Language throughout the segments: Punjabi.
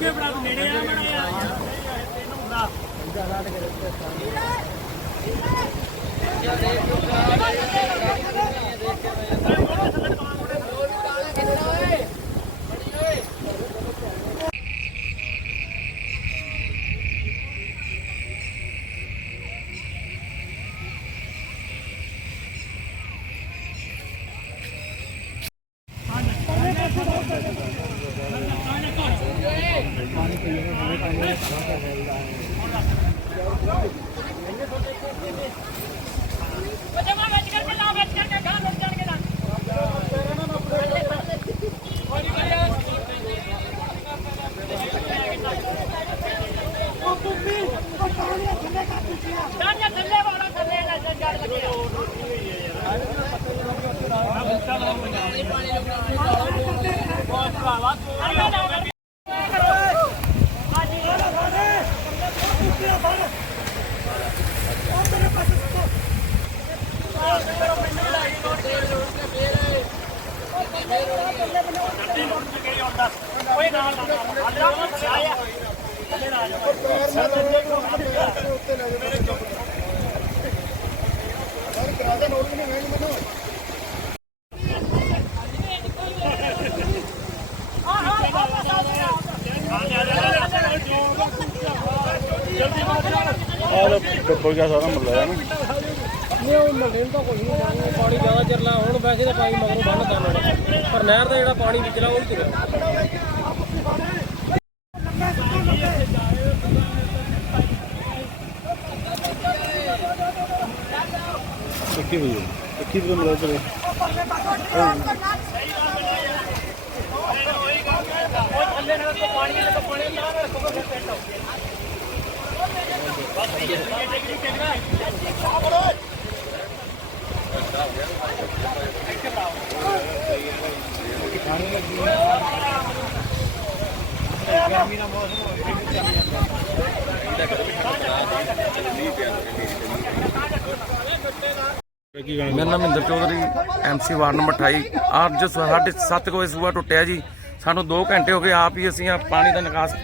ਕੇ ਬੜਾ ਨੇੜੇ ਆ ਬੜਾ ਯਾਰ ਤੈਨੂੰ ਹੁੰਦਾ ਜਿਹੜਾ ਦੇ ਆਹ ਡੱਬਲ ਗਿਆ ਸਾਰਾ ਮੱਲਾ ਨਾ। ਨਹੀਂ ਉਹ ਮਹੱਲੇ ਨੂੰ ਤਾਂ ਕੁਝ ਨਹੀਂ ਜਾਣੀ ਪਾਣੀ ਜ਼ਿਆਦਾ ਚਿਰ ਲਾ ਹੁਣ ਵੈਸੇ ਤਾਂ ਪਾਣੀ ਮਗਰੋਂ ਬੰਨ ਕਰਨਾ ਪਰ ਨਹਿਰ ਦਾ ਜਿਹੜਾ ਪਾਣੀ ਵਿਚਲਾ ਉਹ ਹੀ ਤੁਰਿਆ ਚੱਕੀ ਹੋਈ ਹੈ ਚੱਕੀ ਤੋਂ ਮਿਲਾ ਕਰੇ ਕੀ ਗਾਣਾ ਮੇਰਾ ਨਾਮ Mahinder Chaudhary MC ward number 28 ਅੱਜ ਸਾਡੇ 7 ਵਜੇ ਸੂਆ ਟੁੱਟਿਆ ਜੀ, ਸਾਨੂੰ 2 ਘੰਟੇ ਹੋ ਗਏ ਆਪ ਹੀ ਅਸੀਂ ਪਾਣੀ ਦਾ ਨਿਕਾਸ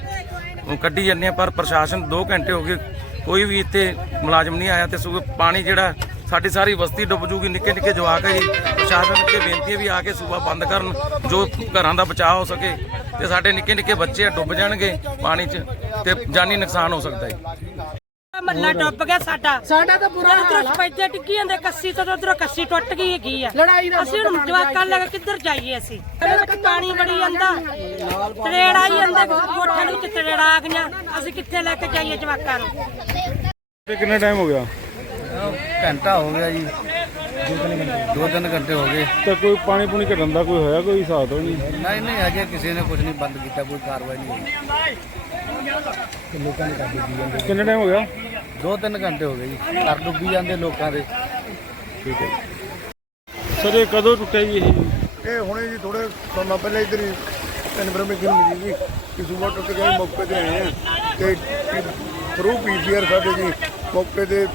ਕੱਢੀ ਜਾਂਦੇ ਹਾਂ, ਪਰ ਪ੍ਰਸ਼ਾਸਨ 2 ਘੰਟੇ ਹੋ ਗਏ ਕੋਈ ਵੀ ਇੱਥੇ ਮੁਲਾਜ਼ਮ ਨਹੀਂ ਆਇਆ ਤੇ ਸਗੋਂ ਪਾਣੀ ਜਿਹੜਾ ਸਾਡੀ ਸਾਰੀ ਬਸਤੀ ਡੁੱਬ ਜੂਗੀ ਨਿੱਕੇ ਨਿੱਕੇ ਜਵਾਕ ਹੈ ਜੀ। ਪ੍ਰਸ਼ਾਸਨ ਅੱਗੇ ਬੇਨਤੀ ਹੈ ਵੀ ਆ ਕੇ ਸੂਆ ਬੰਦ ਕਰਨ ਜੋ ਘਰਾਂ ਦਾ ਬਚਾਅ ਹੋ ਸਕੇ ਤੇ ਸਾਡੇ ਨਿੱਕੇ ਨਿੱਕੇ ਬੱਚੇ ਆ ਡੁੱਬ ਜਾਣਗੇ ਪਾਣੀ 'ਚ ਤੇ ਜਾਨੀ ਨੁਕਸਾਨ ਹੋ ਸਕਦਾ ਹੈ ਮੱਲਾ ਡੁੱਬ ਗਿਆ ਸਾਡਾ। ਸਾਡਾ ਤਾਂ ਬੁਰਾ ਉਧਰੋਂ ਸਪੈਦੇ ਟਿੱਕੀ ਜਾਂਦੇ ਕੱਸੀ ਤੋਂ ਉਧਰੋਂ ਕੱਸੀ ਟੁੱਟ ਗਈ ਹੈਗੀ ਆ। ਲੜਾਈ ਦਾ ਅਸੀਂ ਹੁਣ ਜਵਾਕਾਂ ਲੱਗ ਕਿੱਧਰ ਜਾਈਏ ਅਸੀਂ? ਪਾਣੀ ਬੜੀ ਜਾਂਦਾ। ਤਰੇੜਾ ਹੀ ਜਾਂਦਾ ਕੋਠੇ ਨੂੰ ਤੇ ਤਰੇੜਾ ਆ ਗਈਆਂ ਅਸੀਂ ਕਿੱਥੇ ਲੈ ਕੇ ਜਾਈਏ ਜਵਾਕਾਂ ਨੂੰ? ਤੇ ਕਿੰਨਾ ਟਾਈਮ ਹੋ ਗਿਆ? ਘੰਟਾ ਹੋ ਗਿਆ ਜੀ। ਦੋ ਤਿੰਨ ਘੰਟੇ ਹੋ ਗਏ। ਤੇ ਕੋਈ ਪਾਣੀ ਪੂਣੀ ਘਟਣ ਦਾ ਕੋਈ ਹੋਇਆ ਕੋਈ ਹਿਸਾਬ ਤੋਂ ਨਹੀਂ? ਨਹੀਂ ਨਹੀਂ ਹਜੇ ਕਿਸੇ ਨੇ ਕੁਝ ਨਹੀਂ ਬੰਦ ਕੀਤਾ ਕੋਈ ਕਾਰਵਾਈ ਨਹੀਂ ਹੋਈ। ਕਿੰਨਾ ਟਾਈਮ ਹੋ ਗਿਆ? ਦੋ ਤਿੰਨ ਘੰਟੇ ਹੋ ਗਏ ਜੀ। ਘਰ ਡੁੱਬੀ ਜਾਂਦੇ ਲੋਕਾਂ ਦੇ। ਠੀਕ ਹੈ। ਸਰ ਇਹ ਕਦੋਂ ਟੁੱਟਿਆ ਜੀ ਇਹ? ਇਹ ਹੁਣੇ ਜੀ ਥੋੜੇ ਸਮਾਂ ਪਹਿਲਾਂ ਇਧਰ ਹੀ ਇਨਫੋਰਮੇਸ਼ਨ ਮਿਲੀ ਸੀ ਕਿ ਸੂਬਾ ਟੁੱਟ ਗਿਆ ਮੌਕੇ ਤੇ ਆਏ ਆ। ਤੇ ਥਰੂ ਪੀਸੀਆਰ ਸਾਡੇ ਜੀ ਮੌਕੇ ਤੇ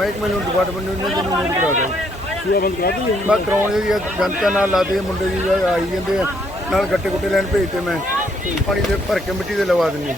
ਮਹਿਕਮੇ ਨੂੰ ਡਿਪਾਰਟਮੈਂਟ ਨੂੰ ਇਹਨਾਂ ਨੂੰ ਨੋਟ ਕਰਾ ਦਿਓ। ਸੂਆ ਬੰਦ ਕਰ ਦਈਏ? ਮੈਂ ਕਰਾਉਣ ਇਹ ਜਨਤਾ ਨਾਲ ਲਾਦੇ ਮੁੰਡੇ ਜੀ ਆਈ ਜਾਂਦੇ ਆ ਨਾਲ ਗੱਟੇ ਗੁੱਟੇ ਲੈਣ ਭੇਜਤੇ ਮੈਂ। ਪਾਣੀ ਦੇ ਭਰ ਕੇ ਮਿੱਟੀ ਦੇ ਲਵਾ ਦਿੰਨੀ